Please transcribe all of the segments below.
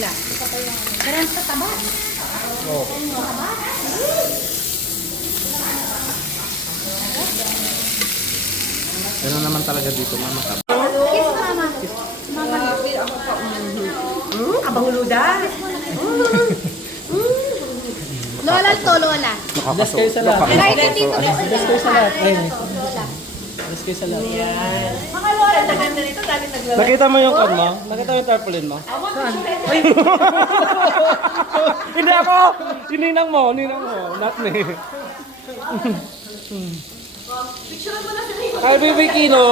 Wala. Parang sa taba. Oo. Ganun naman talaga dito, mama ka. Kiss mama. Mama. Abang luda. Lola to, Lola. Bless kayo sa lahat. Right dito. Bless kayo sa lahat. Ayun. Lola. Bless kayo sa lahat. Mga lola na ganda nito, lagi naglaro. Nakita mo yung kon mo? Nakita mo yung tarpaulin mo? Saan? Hindi ako! Ninang mo, not me. Picturean mo na sa rin. Ay, baby Kino.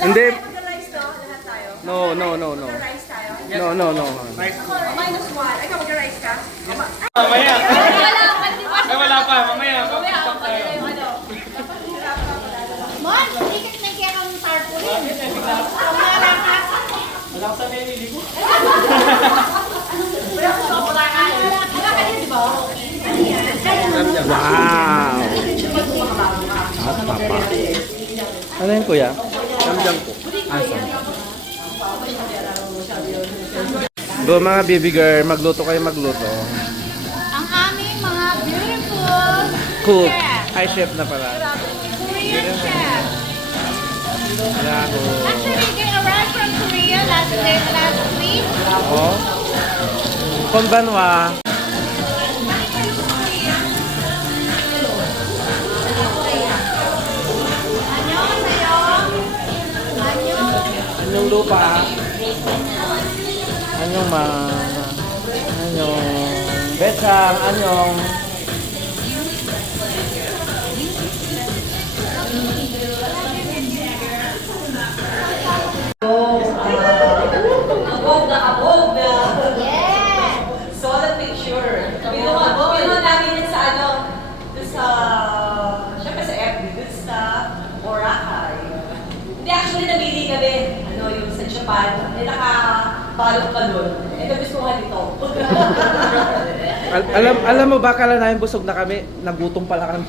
Hindi. Mag-rice to, lahat tayo. No. Mag-rice tayo. No. Minus one. Ikaw mag-rice ka? Mamaya. Ay, wala pa. Mamaya. Mon, ticket na kaya kang tarpaulin. Wala ko sa nililigo. Wow! Hot papa. Ano yun, kuya? Samjang po. Go mga baby girl, magluto kayo magluto. Ang aming mga beautiful Cook. chef. Hi, chef na pala. Korean chef. Bravo. Actually, they arrived from Korea last week. Oh. Konbanwa. Anyong lupa. Anyong anyong betsang, anyong Yeah! Solid picture. Pinuha namin yun sa ano, doon sa, syempre sa FB, doon sa Boracay. Hindi, actually nabili kami, ano, yung sa Japan, nakabalot pa doon. Nagustuhan nito. alam mo ba, kala namin busog na kami, nagutom pala kami.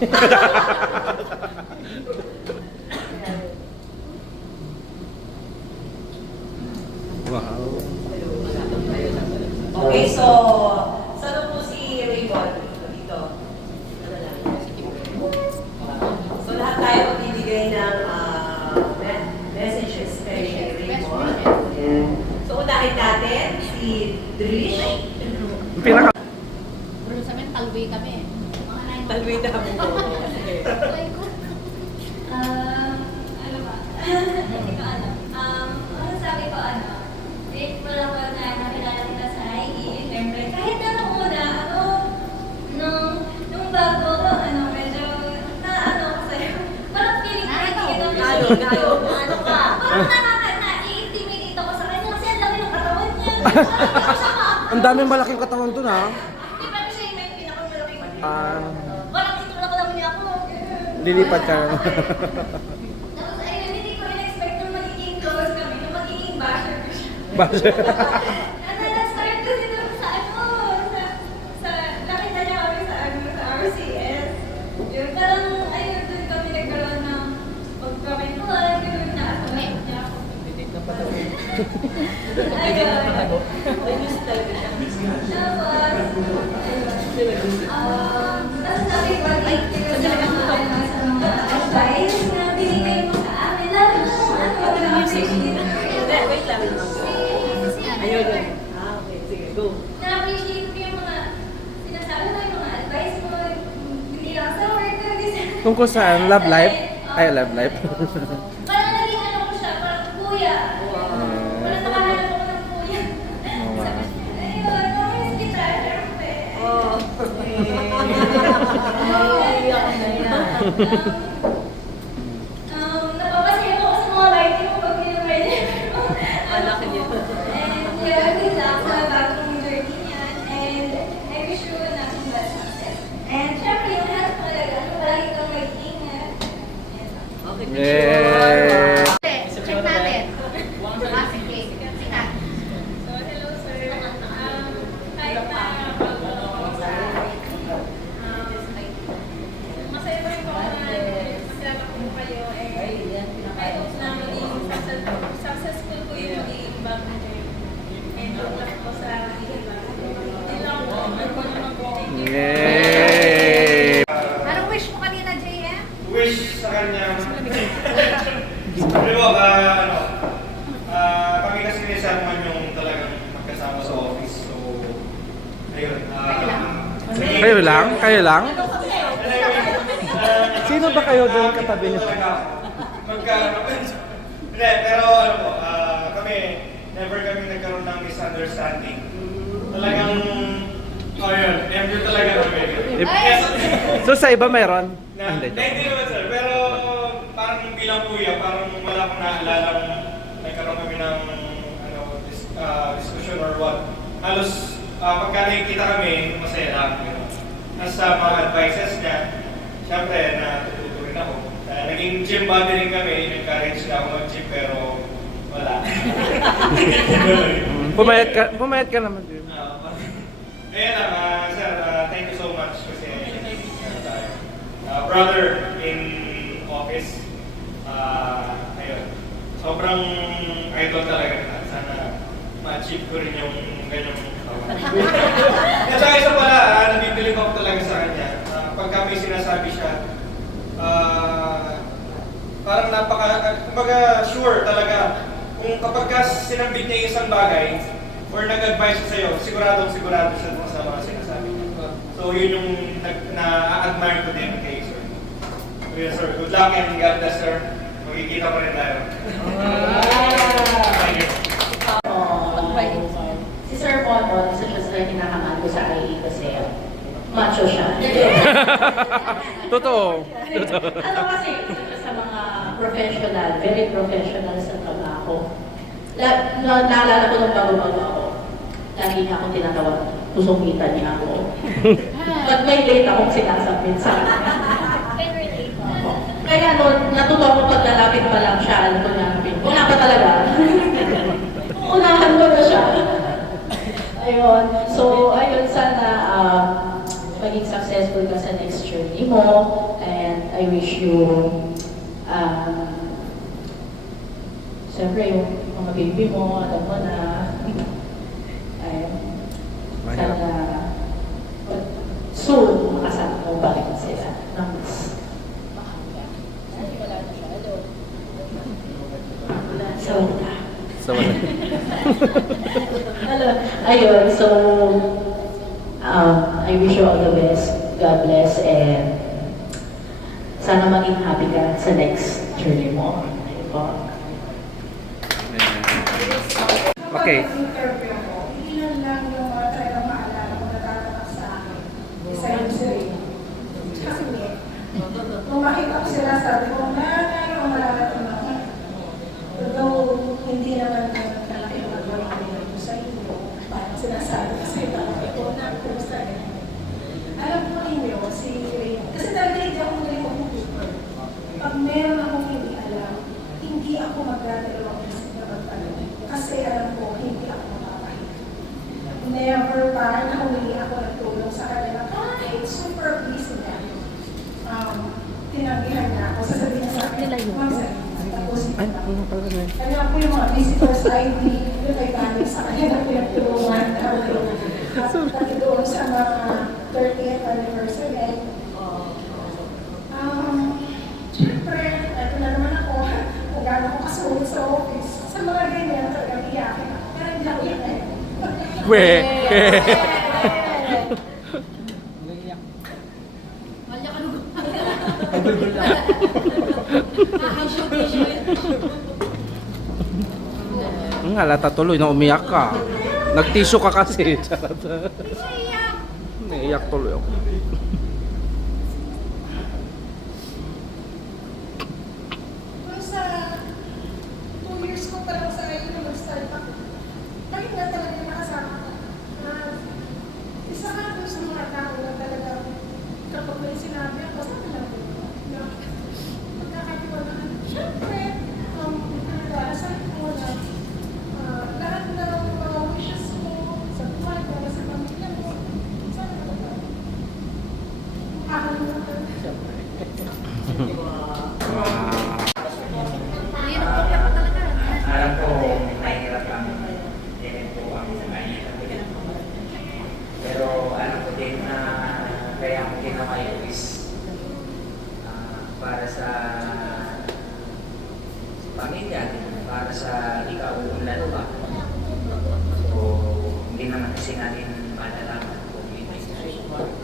Wow. Okay, so, saan po si Raymond? Dito. So, lahat tayo magbibigay ng messages kay Raymond. So, unahin natin si Drish. Yung pinaka Pero sa amin, talway kami. Mga nine. Talway na mo. Ano ba? Hindi ko alam. Ano sabi ko, grateful ako na nakilala kita sa IE. Siyempre, kahit na nung una, nung bago ko, medyo ako sa'yo. Parang feeling ko, hindi kita Ano ka? Parang i-intimidate ako sa kanya kasi ang laki ng katawan niya. Parang hindi ko siya ma- ang daming malaking katawan dun, ha? Di ba siya yung may pinakamalaking Ah, parang itulak lang niya ako. lilipat ka. Tapos ayun, hindi ko in-expect na magiging close kami, na magiging basher ko siya. Basher. Na-start kasi doon sa nakita niya kami sa RCS. Yun, parang, ayun, doon kami nagkaroon ng pagkakwentuhan, gano'n na ako, niya ako. Ayun. May music talaga siya. Tapos sabi ko, like, sa mga advice na binigay mo sa amin, lalo na kung Music. Hindi, wait lang. Ayun, yun. Okay, sige, go. na-appreciate ko yung mga sinasabi mo, yung mga advice mo, hindi lang sa work, kasi Tungkol saan? Love life? Ay, love life. parang naging ko siya, parang kuya. Parang nakahanap ako ng kuya. Sabi niya, ayun, namiss kita, syempre. Oh. Iyak na yan. Napapasaya ko kasi mga lighting mo pag pinamay Anak niya. And yeah, good luck sa bagong journey niyan. And I wish you nothing but success. And syempre, yung lahat talaga, palagi kang mag-ingat. Okay, Yay! Check natin. Ah, sige. Sikat. So, hello sir. Kahit na masaya pa rin ako na makilala ko kayo. Eh, I hope na maging successful wish sa kanya. Di ba, kami kasi ni Salman yung talagang magkasama sa office. So, ayun. Kayo lang? Kayo lang? Sino ba kayo doon katabi niyo? Hindi, pero ano po, kami, never kami nagkaroon ng misunderstanding. Talagang, yun, never talaga kami. So sa iba meron? Ah, Hindi naman sir, pero parang bilang kuya, parang wala akong naalala nagkaroon kami ng discussion or what. Halos pagka nakikita kami, masaya lang. As sa mga advices niya, syempre natututo rin ako. Naging gym buddy rin kami, encourage na ako mag-gym pero wala. Pumayat ka naman din. Ayan lang, sir, thank you so much kasi brother in office, ayun, sobrang idol talaga. Sana ma-achieve ko rin yung ganyang katawan. At saka isa pala, nabibilip ako talaga sa kanya. Pagka may sinasabi siya, parang kumbaga sure talaga. Kung kapag sinambit niya yung isang bagay, or nag-advise siya sa'yo, sigurado siya sa mga sinasabi niya. So yun yung na-admire ko din kay sir. So yes sir, good luck and God bless sir. Magkikita pa rin tayo. Thank you. Si Sir Pono, isa siya sa kinakaman ko sa IE kasi macho siya. Totoo. Ano kasi, isa siya sa mga professional, very professional sa trabaho. Naalala ko nung bago-bago ako, lagi niya akong tinatawag, tusong-kita niya ako. But may late akong sinasabit sa kanya. Kaya natuto ako pag lalapit pa lang siya, alam ko niya, wala pa talaga. Unahan ko na siya. Ayun. So, ayun, sana maging successful ka sa next journey mo. And I wish you, siyempre yung mga baby mo, alam mo na, ayun, sana soon makasama mo balik sila ng mas sa wala. So, wala. Ayun, so I wish you all the best. God bless and sana maging happy ka sa next journey mo. Ayun po. Okay. Interview ko, ilan lang yung mga talagang maalala ko natatatak sa akin. Isa yung sirena. Kasi nung makita ko sila, sabi ko, yung malalating mga. Although, hindi naman kalaki yung magawa ko sa inyo. Parang sinasabi ko sa inyo, na kumusta rin. Alam ko ninyo, kasi talaga hindi ako magaling mag-computer. Pag meron akong hindi alam, hindi ako magdadalawang isip na magtanong. Kasi alam ko, hindi ako mapapahiya. Never parang nahumingi ako ng tulong sa kanila. Kahit super busy na. Tinanggihan na ako. Sasabihin na sa akin, Ma'am, tapusin ko na. Kaya ako yung mga visitors ID, yung may galing sa kanila pinagtulungan. At doon sa mga 30th anniversary. Siyempre, ito na naman ako, kung gano'n ako kasunod sa office. Sa mga ganyan, talagang iyakin ako. Pero hindi ako iyakin. Ang halata tuloy na umiyak ka. Nagtisyo ka kasi. Charot. Naiyak tuloy ako. Kung sa 2 years ko pa lang sa IU na mag-start ako, bakit nga talaga nakasama ko? Isa nga doon sa mga tao na talaga kapag may sinabi ako, sabi lang ko, na magkakatiwalaan. Siyempre, sabi ko na lahat ng mga wishes mo sa buhay, para sa pamilya mo, sana talaga. Makakalimutan. Alam ko, mahirap lang din po ang mahirap. Pero alam ko din na kaya ko ginawa yung is para sa yan para sa ikauunlad pa. So, hindi naman kasi natin malalaman kung hindi susunod.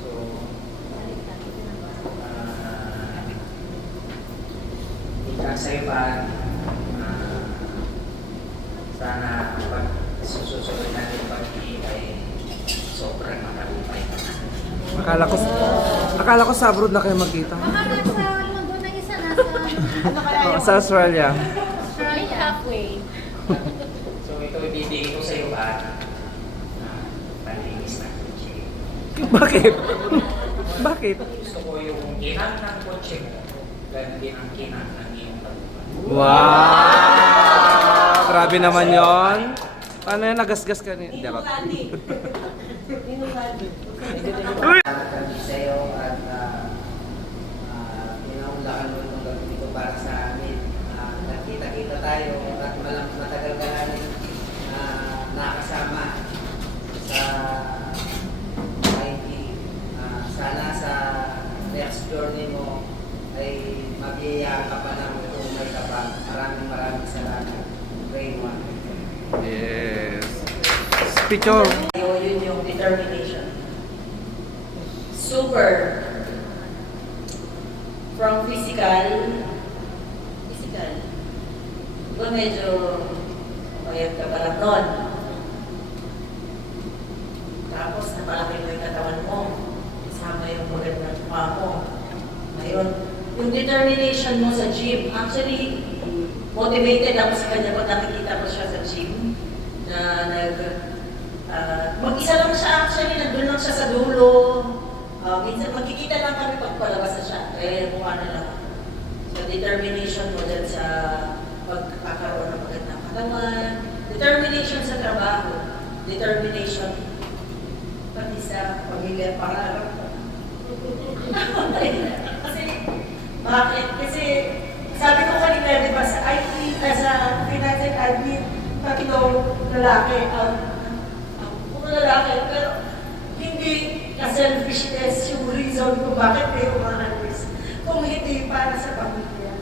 So, ika sa'yo pa, sana pag susunod natin pag-iing ay sobrang matagumpay pa na. Akala ko sa abroad na kayo magkita. Baka nasa mundo na isa, nasa Oo, sa Australia. Australia. Halfway. So ito ibibigay ko sa iyo ba palinis ng kotse. Bakit? Bakit? Gusto ko yung kinang ng kotse mo, ganun din ang kinang ng iyong tagumpay. Wow! Grabe naman yon. Paano yan? Nagasgas ka ni... Ninong Randy. Ninong Randy. Kami sa iyo at pinaunlakan mo itong gagawin ito para sa amin. Nakita-kita tayo at matagal ka namin nakasama sa IT. Sana sa next journey mo ay mabiyaya ka pa ng umay ka pa. Maraming salamat. Pray one. Yes. Picture. Yun yung determination. Super. From physical. Diba medyo mayat ka pa lang nun. Tapos napalaki mo yung katawan mo. Kasama yung magandang mukha mo. Ngayon, yung determination mo sa gym, actually, motivated ako sa kanya pag nakikita ko siya sa gym. Na mag-isa lang siya actually, nandun lang siya sa dulo. Minsan magkikita lang kami pag palabas na siya. Kaya mukha na lang. So determination mo dyan sa pagkakaroon ng magandang katawan. Determination sa trabaho. Determination pati sa pamilya para kasi, bakit? Kasi sabi ko kanina, di ba, sa IT, sa financial admin, tatlong lalaki, puro lalaki, pero hindi ka-selfishness yung reason kung bakit kayo umahalis. Kung hindi para sa pamilya.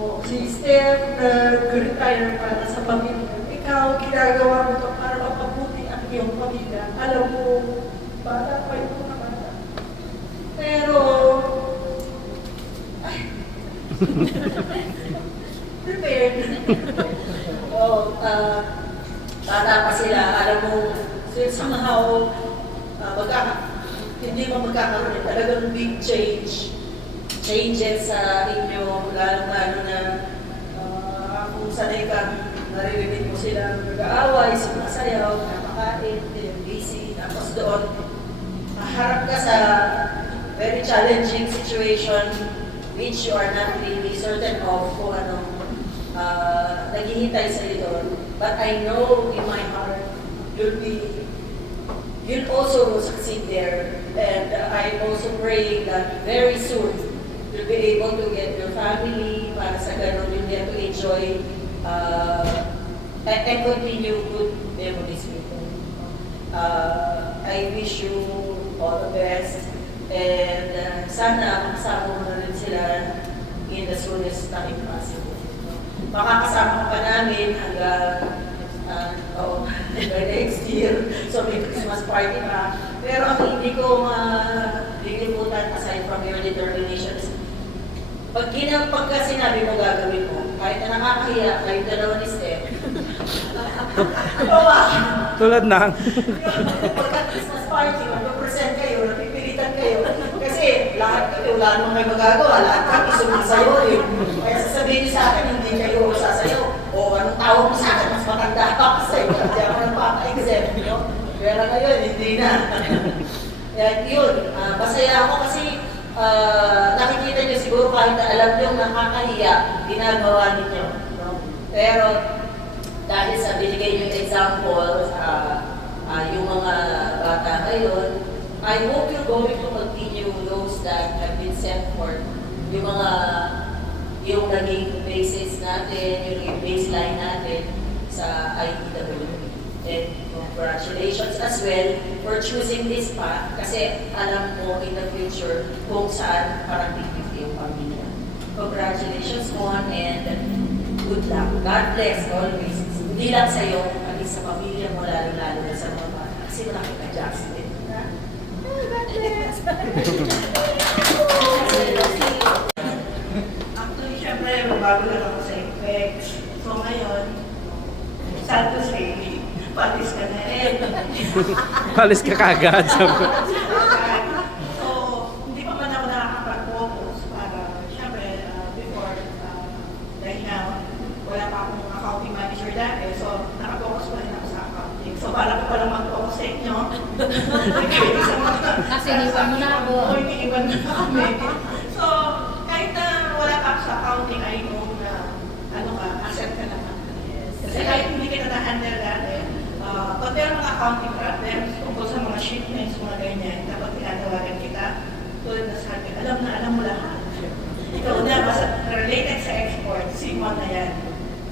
O, si Steph, nag-retire para sa pamilya. Ikaw, ginagawa mo ito para mapabuti ang iyong pamilya. Alam mo, bata pa yung mga bata. Pero, prepared. Bata pa sila, alam mo, somehow, hindi mo magkakaroon ng talagang big changes sa inyo, lalo-lalo na kung sanay kang naririnig mo sila nag-aaway, sumasayaw, napakain, busy, tapos doon, maharap ka sa very challenging situation which you are not really certain of kung anong naghihintay sa iyo doon. But I know in my heart, you'll also succeed there. And I'm also praying that very soon, you'll be able to get your family, para sa ganun, you'll get to enjoy and continue good memories with them. I wish you all the best. And sana makasama mo na rin sila in the soonest time possible. Makakasama pa namin hanggang by next year. So may Christmas party pa. Pero ang hindi ko malilimutan aside from your determination is pagka sinabi mo gagawin mo, kahit na nakakahiya, kayo dalawa ni Steph. Tulad ng... Pagka Christmas party, mag-present kayo, napipilitan kayo. Kasi lahat kayo, wala naman kayo magagawa, lahat kami sumasayo eh. Kaya sasabihin niyo sa akin, hindi kayo sasayaw. O anong tawag mo sa akin, mas matanda pa ako sa'yo. Kasi ako nang papa-exempt, no? Pero ngayon, hindi na. Kaya yun, masaya ako kasi nakikita niyo siguro kahit na alam niyo nakakahiya, ginagawa ninyo. No? Pero dahil sa binigay niyo example, yung mga bata ngayon, I hope you're going to continue those that have been set forth. Yung naging basis natin, yung naging baseline natin sa IEWP. And congratulations as well for choosing this path kasi alam mo in the future kung saan parating yung pamilya. Congratulations, Mon, and good luck. God bless always. Hindi lang sa'yo, pati sa pamilya mo, lalo-lalo na sa mga bata. Kasi malaki ka, Jackson. Ha? God bless! Actually, syempre, bago lang ako sa FX. So ngayon, sad to say, patis ka na rin. Palis ka kagad. So, hindi pa man ako nakakapag-focus para, syempre, before, dahil na wala pa akong accounting manager dati, so nakafocus pa rin ako sa accounting. So, para ko palang mag-focus sa inyo. Kasi iniwan mo na ako. Oo, iniwan mo na kami. So, kahit na wala pa ako sa accounting, I know na, asset ka naman. Kasi kahit hindi kita na-handle dati, pag meron mga accounting problems, tungkol sa mga shipments, mga ganyan, dapat tinatawagan kita, tulad na sa akin, alam mo lahat. Ikaw na, basta related sa export, Simon na yan.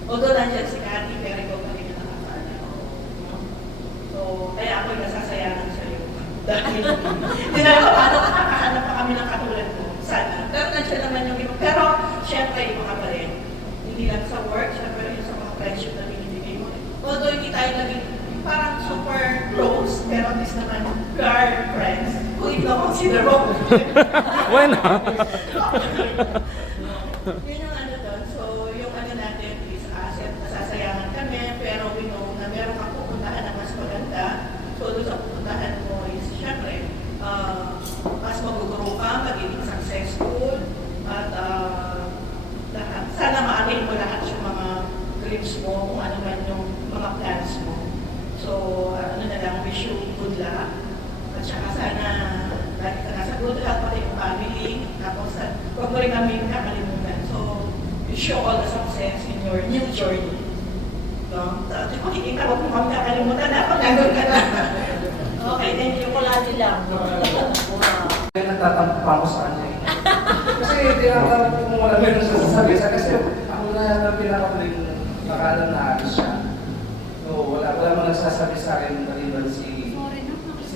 Although nandiyan si Cathy, pero ikaw pa rin na nakakaalam. So, kaya ako'y nasasayangan sa'yo. Dahil, hindi na ako, nakakahanap pa kami ng katulad ko. Sana. Pero nandiyan naman yung iba. Pero, syempre, iba ka pa rin. Hindi lang sa work, syempre yung sa mga friendship na binibigay mo. Although hindi tayo naging parang super close, pero at least naman, we are friends. Kung ikaw consider mo. Why not? Yun yung ano doon. So, yung ano natin is asset, nasasayangan kami, pero we know na meron kang pupuntahan na mas maganda. So, doon sa pupuntahan mo is, syempre, mas mag-grow ka, magiging successful, at lahat. Sana ma-align mo lahat yung mga dreams mo, kung ano man yung mga plans mo. So, ano na lang, wish you good luck. At saka sana, lagi ka nasa good health, pati yung family. Tapos, huwag mo rin kami kakalimutan. So, wish you all the success in your new journey. No? At kung makikita, huwag mo kami kakalimutan, dapat nandun ka na. Okay, thank you. Chocolate lang. Kaya nagtatampo pa ako sa kanya. Kasi tinatanong ko kung wala meron siya sasabi. Kasi ako na yung pinakamuling nakalam na alis siya. So, wala mo nagsasabi sa akin maliban si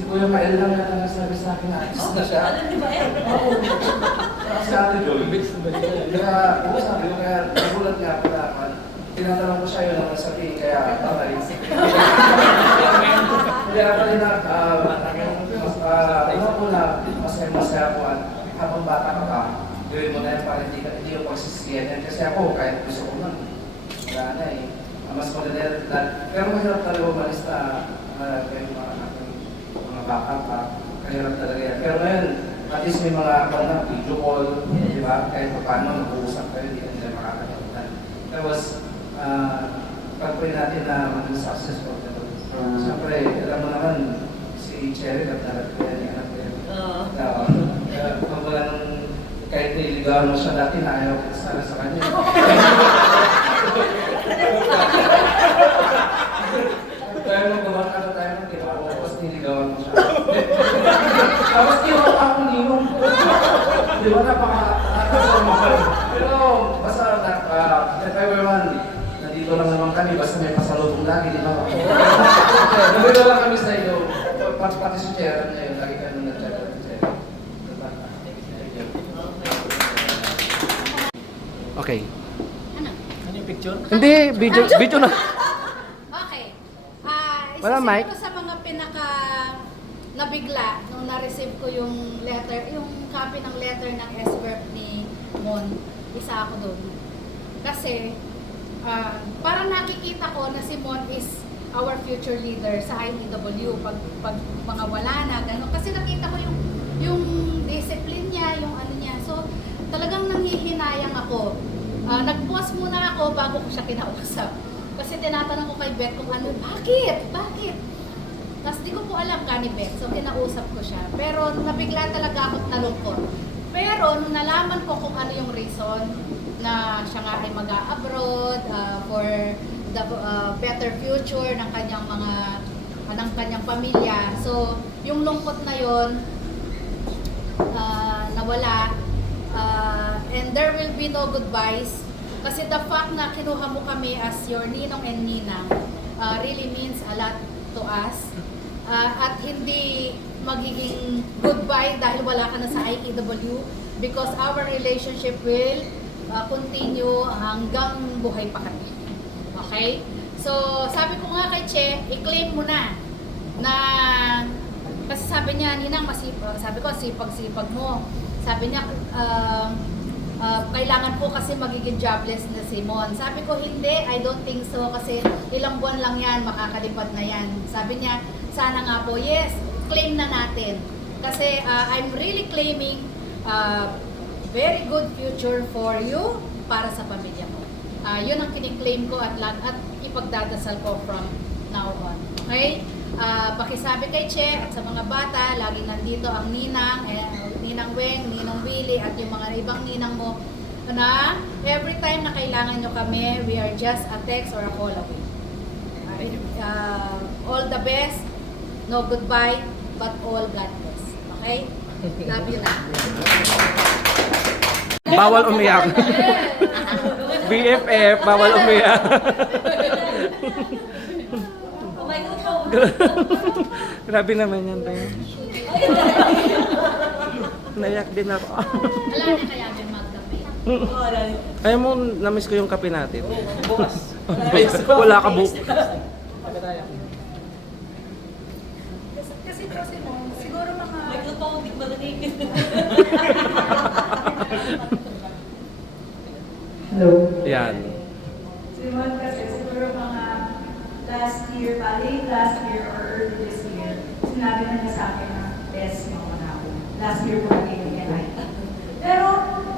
Kuya Mael lang na nagsasabi sa akin na alis na siya. Alam niyo ba yan? Oo. Si Ate Joy. Kaya, ako sabi ko, kaya nagulat nga ako na tinatanong ko siya yun ang nasabihin, kaya tamarin. Kaya pa rin alam ko na masaya ako at habang bata ka pa, gawin mo na yan para hindi yung pagsisiyan yan. Kasi ako, kahit gusto ko nun, wala na eh. Mas maganda pero mahirap talaga umalis na kayo mga baka pa. Mahirap talaga yan. Pero ngayon, at least may mga video call, di ba? Kahit pa paano, mag-uusap kayo, hindi ka nila makakalimutan. Tapos, pag-pray natin na maging successful. Siyempre, alam mo naman, si Cherry, nagtalag ko yan, yung anak ko yan. Pag walang, kahit niligawan mo siya dati, naayaw ko sana sa kanya. Tayo magbabakan na tayo ng kinuha ko, tapos niligawan mo siya. Tapos kinuha ako ninong. Di ba napakasama. Pero basta, if ever man, nandito lang naman kami, basta may pasalubong lagi, di ba? Nandito lang kami sa iyo. Pati si Chair niya yun, lagi kami nag-chat at Chair. Okay. Ano yung picture? Hindi, video na. Okay. Wala, Isa Mike? siguro sa mga pinaka nabigla nung na-receive ko yung letter, yung copy ng letter ng SBERP ni Mon, isa ako doon. Kasi parang nakikita ko na si Mon is our future leader sa IEW pag mga wala na, gano'n. Kasi nakita ko yung discipline niya, yung ano niya. So, talagang nanghihinayang ako. Nag-pause muna ako bago ko siya kinausap. Kasi tinatanong ko kay Beth kung ano, bakit? Tapos di ko po alam ka ni Beth, so kinausap ko siya. Pero nabigla talaga ako at nalungkot. Pero nung nalaman ko kung ano yung reason na siya nga ay mag-abroad for the better future ng kanyang kanyang pamilya. So, yung lungkot na yon nawala. And there will be no goodbyes. Kasi the fact na kinuha mo kami as your ninong and ninang really means a lot to us. At hindi magiging goodbye dahil wala ka na sa IEW because our relationship will continue hanggang buhay pa kami. Okay? So, sabi ko nga kay Che, i-claim mo na kasi sabi niya, Ninang, masipag. Sabi ko, sipag-sipag mo. Sabi niya, kailangan po kasi magiging jobless na si Mon. Sabi ko, hindi, I don't think so kasi ilang buwan lang yan, makakalipad na yan. Sabi niya, sana nga po, yes, claim na natin. Kasi I'm really claiming very good future for you para sa pamilya mo. Yun ang kiniklaim ko at ipagdadasal ko from now on. Okay? Pakisabi kay Che at sa mga bata, laging nandito ang Ninang, Ninang Weng, Ninang Willie at yung mga ibang Ninang mo na every time na kailangan nyo kami, we are just a text or a call away. All the best, no goodbye, but all God bless. Okay? Love you na. Bawal umiyak. BFF, bawal umiyak. Oh my God, Grabe naman yan, Tayo. Naiyak din ako. Wala na kaya may magkape. Ayaw mo, namiss ko yung kape natin. Bukas. Wala ka bukas. Kasi siguro mga... Microphone, di ba narinig? Hello. Yan. Simon kasi siguro mga last year or early this year, sinabi na niya sa akin na best mo na ako. Last year po nag-i-NI. Pero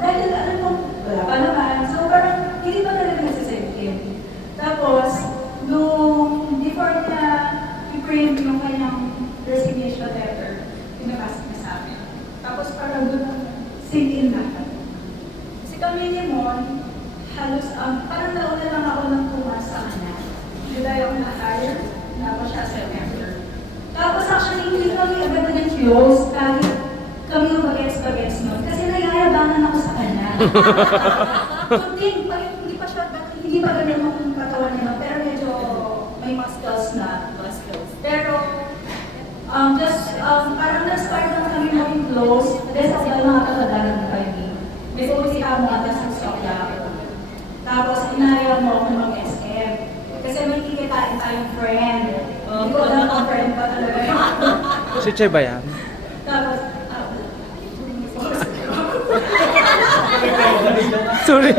dahil alam mo, wala pa naman. So parang hindi pa talaga nagsisentin. Tapos, nung before niya i-print yung kanyang resignation letter, pinabasa niya sa akin. Tapos parang doon sink in na. Kasi kami ni Mon, halos, parang nauna lang ako ng tumas sa kanya. July ako na-hire, na ako siya September. Tapos actually, hindi kami agad na close kahit kami yung bagets-bagets nun. Kasi nayayabangan ako sa kanya. Hindi pa siya, hindi pa ganun akong katawan niya, pero medyo may muscles na. Pero, parang na-start lang kami maging close. Dahil sa mga nakakadalan na kami. May pumunti ako mga sa Sokya ako. Tapos, inaya mo ako mag-SM. Kasi may kikitain tayong friend. Hindi ko alam ang friend pa talaga. Si Che ba yan? Tapos, Sorry.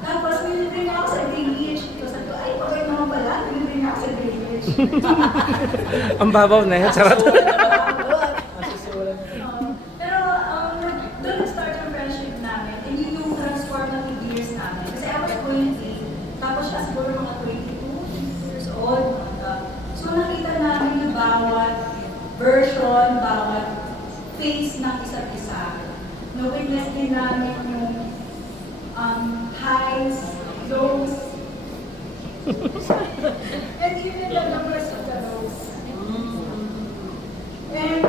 tapos, nilibring ako sa DH. Sabi ko, ay, okay naman pala. Nilibring ako sa DH. Ang babaw na yan. Sarap. Pero, doon nag-start yung friendship namin. And yun yung transformative years namin. Kasi I was 20. Tapos siya siguro mga 22 years old. So, nakita namin yung bawat version, bawat face ng isa't isa. Na-witness din namin yung highs, lows, and even the numbers of the lows. And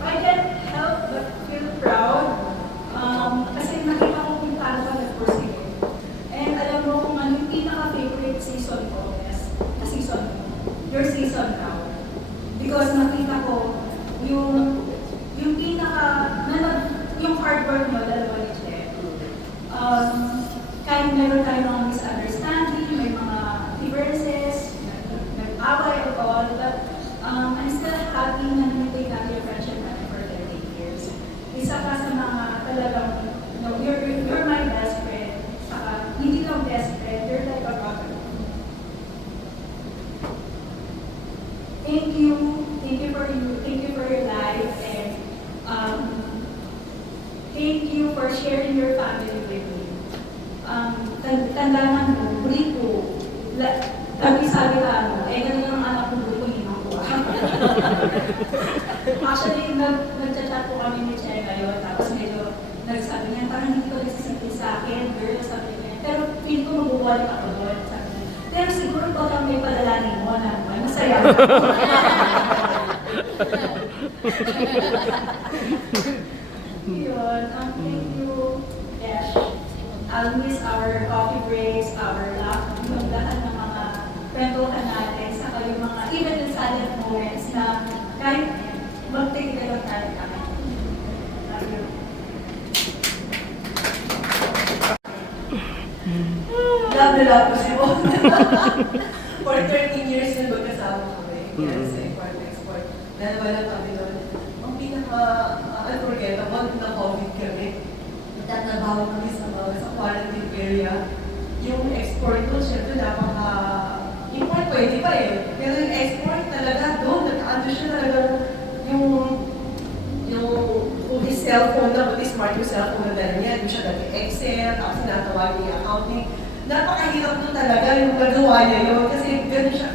I can't help but feel proud kasi nakita ko kung paano ka nag-proceed. And alam mo kung ano yung pinaka-favorite season ko, your season now. Because nakita ko yung yung hard work nyo, dalawa ni Che. Kahit meron tayo mga misunderstanding, may mga differences, nag-away at all, but I'm still happy na nilipay natin yung friendship natin for 30 years. Isa ka sa mga talagang, you're my best friend. Saka, hindi lang best friend, you're like a brother. Thank you for your life, and thank you for sharing your family with me. Tandaan mo, Rico, sabi ka ganun yung anak ko, Rico, hindi ako. Actually, nag-chat po kami ni Che ngayon, tapos medyo nagsabi niya, parang hindi ko nagsisipin sa akin, girl, sabi niya. Pero feel ko mabubualik ako doon, sabi niya. Pero siguro baka may palalanin mo na masaya ako. Yun, thank you, Ash. I'll miss our coffee breaks, our laugh, yung lahat ng mga kwentuhan natin, saka yung mga even the silent moments na kahit magtigilan tayo kami. love na love ko si Mon. For 13 years yun magkasama kami. Kaya sa import-export. Dalawa lang kami doon. Ang unforgettable na COVID kami. Nagtatrabaho kami sa quarantine area. Yung export doon, syempre import pwede pa eh. Pero yung export talaga doon, nag-ano siya talaga yung kung his cellphone na, buti smart yung cellphone na dala niya, doon siya nag-excel, tapos sinatawag niya yung accounting. Napakahirap doon talaga yung nagawa niya yun kasi gano'n siya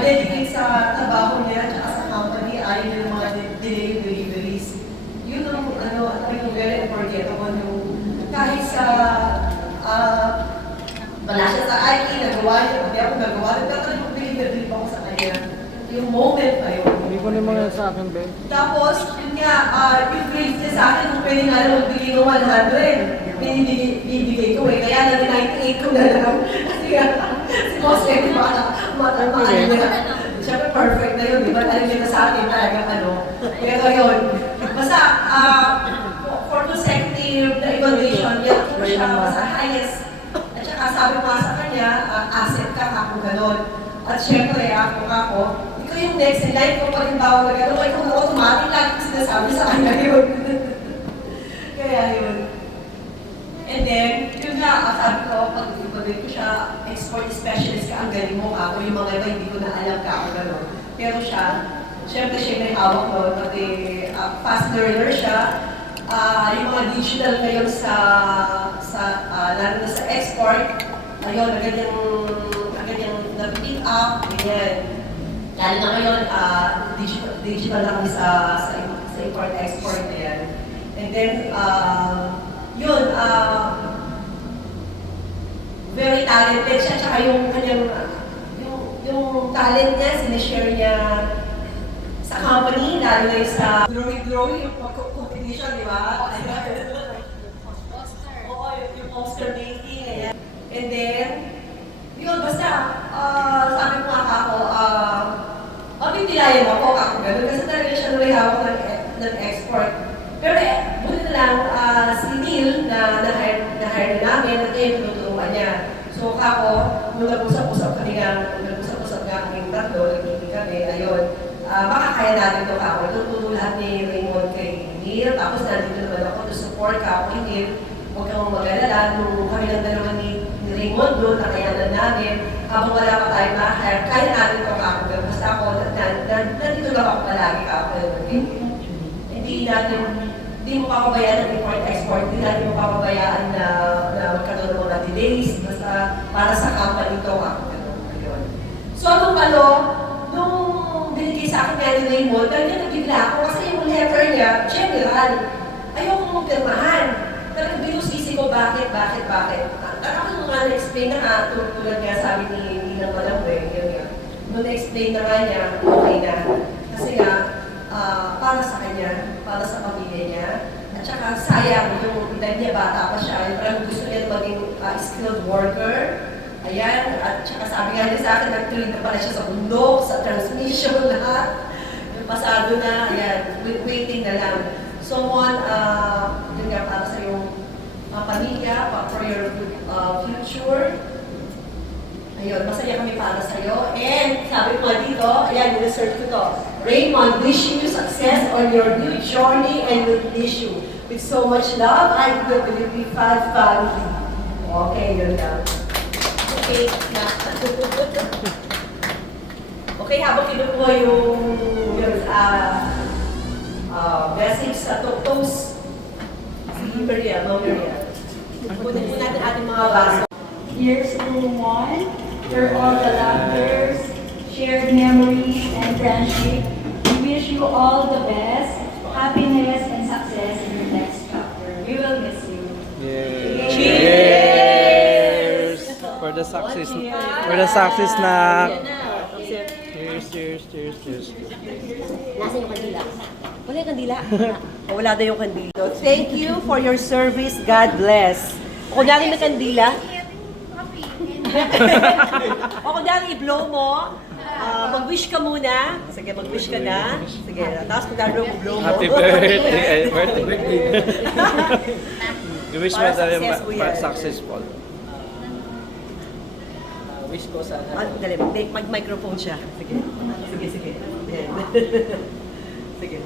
dedicate sa trabaho niya at sa company, ayaw niya ng mga delay deliveries. Yun ang very unforgettable yung kahit sa wala siya sa IT, nagawa niya, hindi ako nagawa, nagkakaroon mag-deliver pa ako sa kanya. Yung moment pa yun. Hindi ko naman yan sa akin, Ben. Tapos, yun nga, yung grades niya sa akin, kung pwede nga lang magbigay ng 100, binibigay ko eh. Kaya nang 98 ko na lang. Kasi nga, si Boss Eddie, maano niya. Siyempre, perfect na yun. Di ba? Alam niya na sa akin, talagang ano. Pero yun, basta, for consecutive na evaluation, yan po siya sa highest. At saka sabi ko sa kanya, asset ka ako gano'n. At syempre, ako, ikaw yung next in line ko pag halimbawa na gano'n, ikaw na automatic lagi ko sinasabi sa kanya yun. Kaya yun. And then, yun nga, sabi ko, pag evaluate ko siya, export specialist ka, ang galing mo ako, yung mga iba hindi ko na alam ka ako gano'n. Pero siya, syempre siya may hawak ko, pati fast learner siya. Yung mga digital ngayon lalo na sa export, ayun, agad yung na-pick up, ganyan. Lalo na ngayon, digital na kami sa import-export na yan. And then, yun, very talented siya, tsaka yung kanyang, yung talent niya, sinishare niya sa company, lalo na yung sa drawing, yung competition, di ba? Oo, yung poster making, ganyan. And then, yun, basta, sabi ko nga ako, mapipilian ako gano'n, kasi talaga siya nung hawak ng export. Pero buti na lang, si Neil, na-hire namin, at tinuturuan niya. So ako, nung nag-usap-usap kaming tatlo, nag-meeting kami, ayun, baka kaya natin ito ako. Tutulong lahat ni Raymond kay Neil, tapos nandito naman ako to support ka ako, Neil. Huwag kang mag-alala, nung kami lang dalawa ni Raymond doon, nakayanan namin, habang wala pa tayo na-hire, kaya natin ito ako. Basta ako, nandito lang ako palagi ako. Hindi mo papabayaan ng import-export, hindi natin mo papabayaan na magkaroon ng mga delays, basta para sa company ito ako. So, nung binigay sa akin nga ni Raymond, talaga nabigla ako kasi yung letter niya, general, ayoko mong pirmahan. Talagang binusisi ko, bakit? Ako nung nga na-explain na nga, tulad nga sabi ni Nang Malambwe, yun nga. Nung na-explain na nga niya, okay na. Kasi nga, para sa kanya, para sa pamilya niya. At saka sayang yung edad niya, bata pa siya. Yung parang gusto niya maging skilled worker. Ayan, at saka sabi nga niya sa akin, nag-train na pala siya sa bundok, sa transmission, lahat. Yung pasado na, ayan, waiting na lang. So, yun nga para sa iyong pamilya, for your future. Ayun, masaya kami para sa iyo. And sabi ko dito, ayan, niresearch ko to. Raymond, wishing you success on your new journey and will wish you with so much love and the WP5 family. Okay, yun lang. Okay, na. Okay, habang kinukuha yung message sa toast si Maria, kunin po natin ating mga baso. Here's room 1, where all the laughters, shared memories, and friendship. We wish you all the best, happiness, and success in your next chapter. We will miss you. Cheers! For the success. For the success na. Cheers. Nasa yung kandila? Wala yung kandila? Wala daw yung kandila. Thank you for your service. God bless. O kung dahil may kandila, o kung dahil i-blow mo, mag-wish ka muna. Sige, mag-wish ka na. Sige, tapos kung dahil i-blow mo. Happy birthday. You wish mo Para tayo successful yan. successful. wish ko sana. Dali, mag-microphone siya. Sige. Sige. Yan. Sige.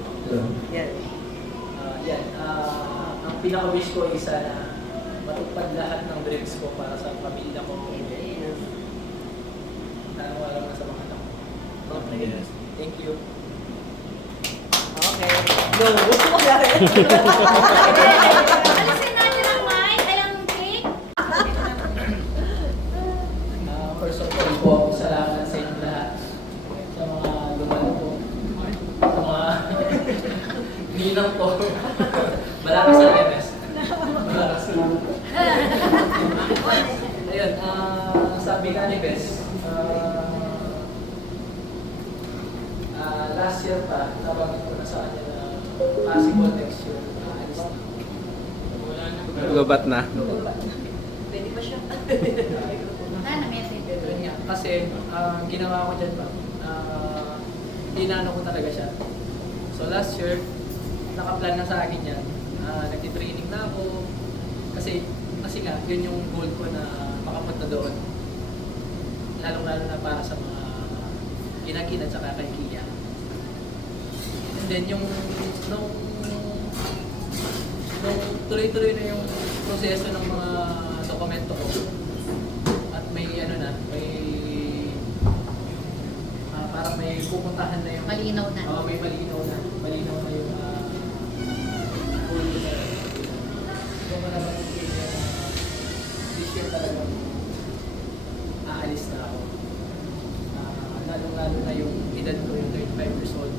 Yan. Ang pinaka-wish ko is sana matupad lahat ng dreams ko para sa pamilya ko. Sana wala na sa mga anak ko. Okay. Thank you. Okay. Go. Wala rin. Alisin natin ang mic, ay ang cake. First of all po, salamat sa inyo lahat. Sa mga lumalo po. Sa mga ninang po. Malakas sa MS. Malakas sa Ayun, sabi ka ni Bes, last year pa, tawagin ko na sa kanya na possible next year, aalis na. Wala na. Lubat na. Pwede ba siya? Na-message. Yun nga. Kasi, ginawa ko dyan ba, dinano ko talaga siya. So last year, nakaplan na sa akin yan. Nagtitraining na ako. Kasi nga, yun yung goal ko na makapunta doon. Lalong-lalo na para sa mga kinakina at saka kay Kia. And then yung nung tuloy-tuloy na yung proseso ng mga dokumento ko at may parang may pupuntahan na yung Malinaw na. may malinaw na yung goal ko na so naman this year talaga aalis na ako. Lalong-lalo na yung edad ko, yung 35 years old.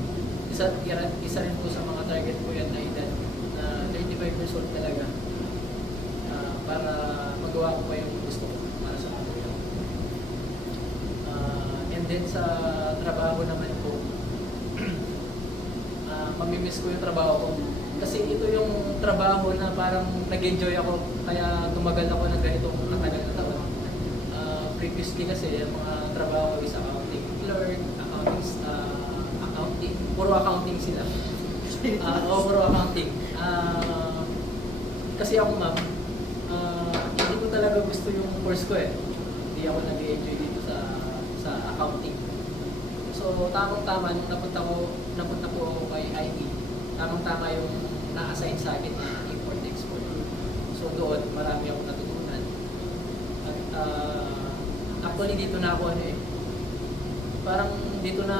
Isa rin po sa mga target ko yan na edad na 35 years old talaga para magawa ko pa yung gusto ko para sa akin. And then sa trabaho naman ko, mamimiss ko yung trabaho ko. Kasi ito yung trabaho na parang nag-enjoy ako kaya tumagal ako ng ganitong katagal na taon. Previously kasi yung mga trabaho is accounting clerk, accounting, puro accounting sila. Puro accounting. Kasi ako ma'am, hindi ko talaga gusto yung course ko eh. Hindi ako nag-enjoy dito sa accounting. So tamang-tama nung napunta po ako kay IT, tamang-tama yung na-assign sa akin na import-export. So doon, marami akong natutunan. At actually dito na ako parang dito na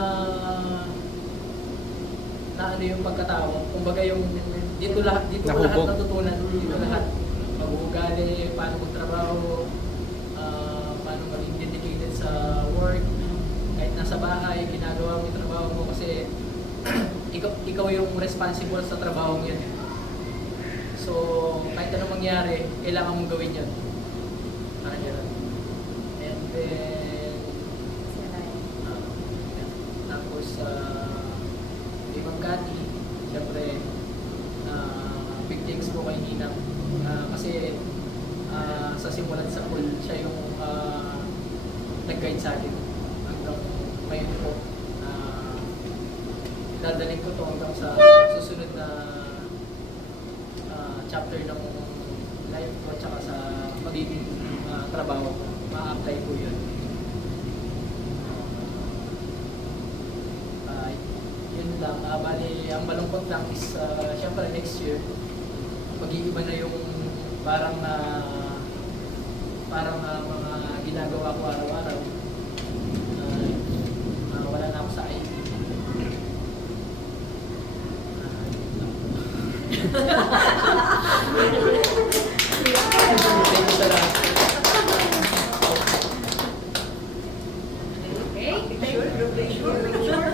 ano yung pagkatao. Kumbaga yung dito lahat natutunan, dito lahat. Mag-uugali, paano magtrabaho, paano maging dedicated sa work, kahit nasa bahay, ginagawa mo yung trabaho mo kasi ikaw yung responsible sa trabaho yun. So, kahit anong mangyari, kailangan mong gawin yun. Parang yun. And then, tapos, kay Ma'am Cathy, syempre, big thanks po kay Ninang. Kasi, sa simulan sa pool, siya yung nag-guide sa akin. Hanggang ngayon po, dadaling ko to hanggang sa susunod na chapter ng life ko tsaka sa magiging trabaho ko. Ma-apply ko yun. Yun lang. Bali, ang malungkot lang is syempre next year mag-iiba na yung parang mga ginagawa ko araw-araw. Wala na ako sa IT.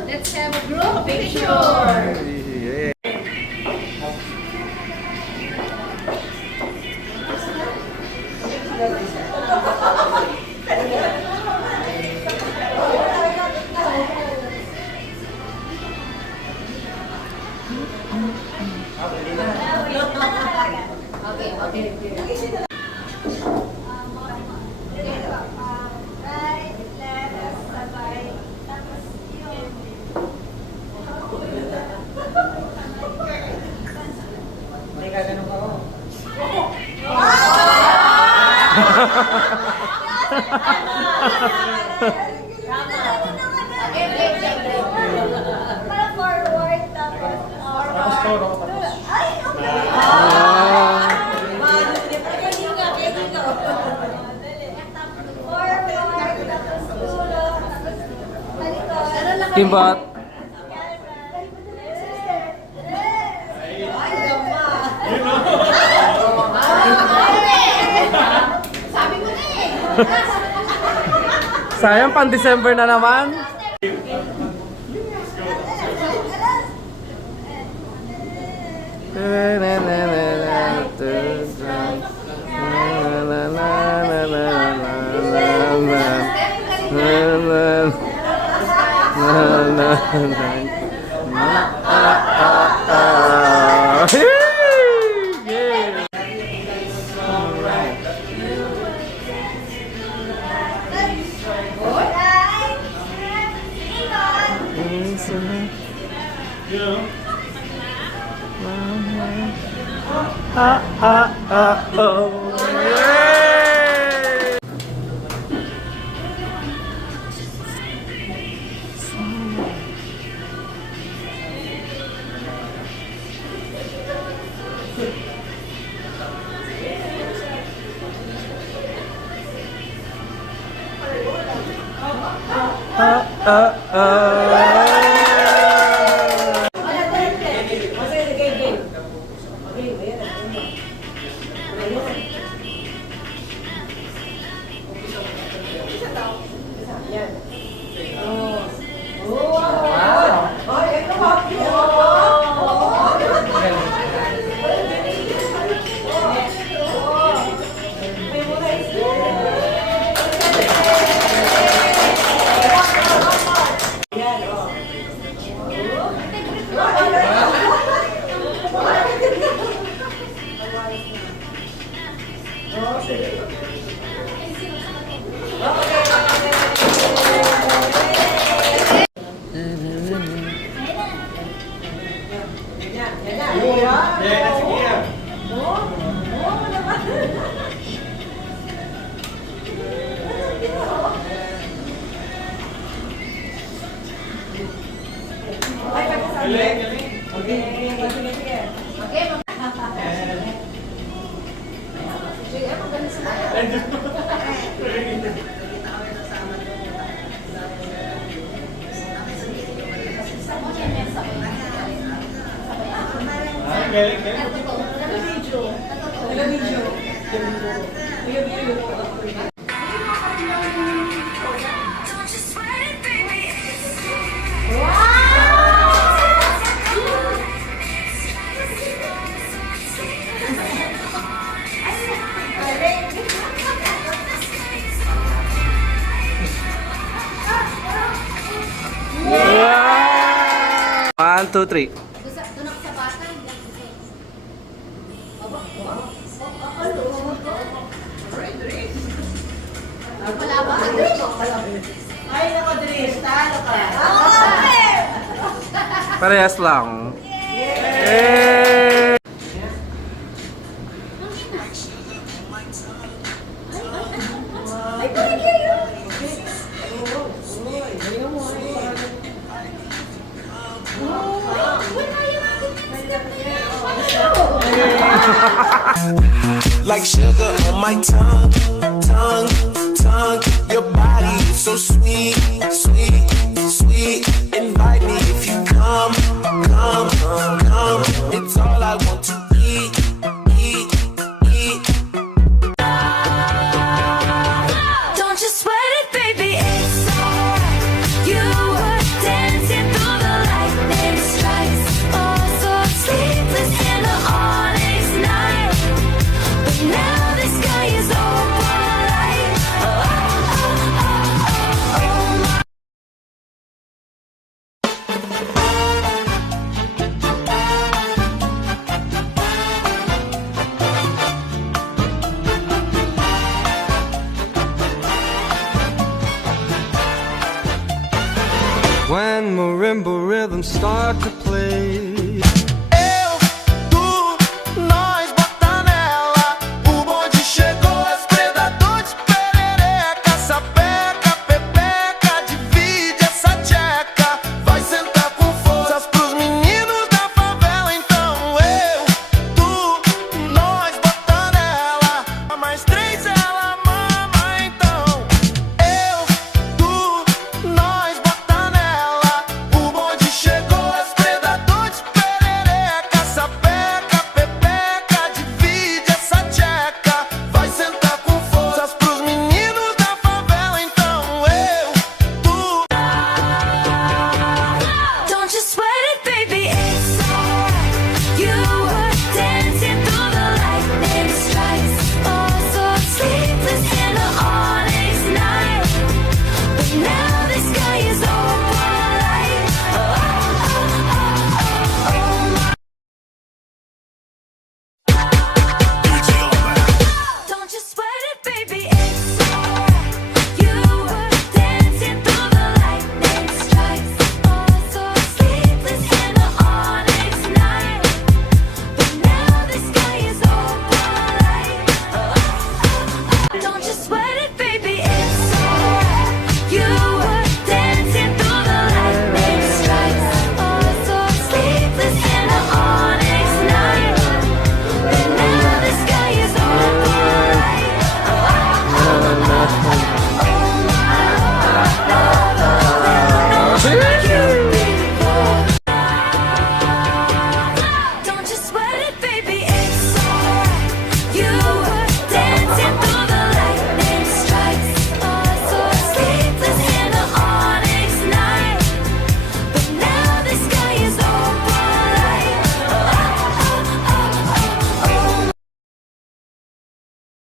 Let's have a group picture. Para forward, tapos forward. Ay, okay. Forward, tapos tulog, tapos malikot. Kimbot. Sabi ko na eh. Sayang, pang December na naman. One, two, three. Doon ako sa bata, hindi ako kasi. Wala ba? Ay, naku, Dries, talo ka. Parehas lang. Yay! Ay, pwede kayo. Like sugar on my tongue, tongue, tongue. Your body is so sweet, sweet, sweet. Invite me if you come, come, come. It's all I want to eat, eat, eat. Don't you sweat it, baby, it's alright. You were dancing through the lightning strikes. Oh, so sleepless in the onyx night. But now the sky is open light. Oh, oh, oh, oh, oh, my. When marimba rhythms start to play,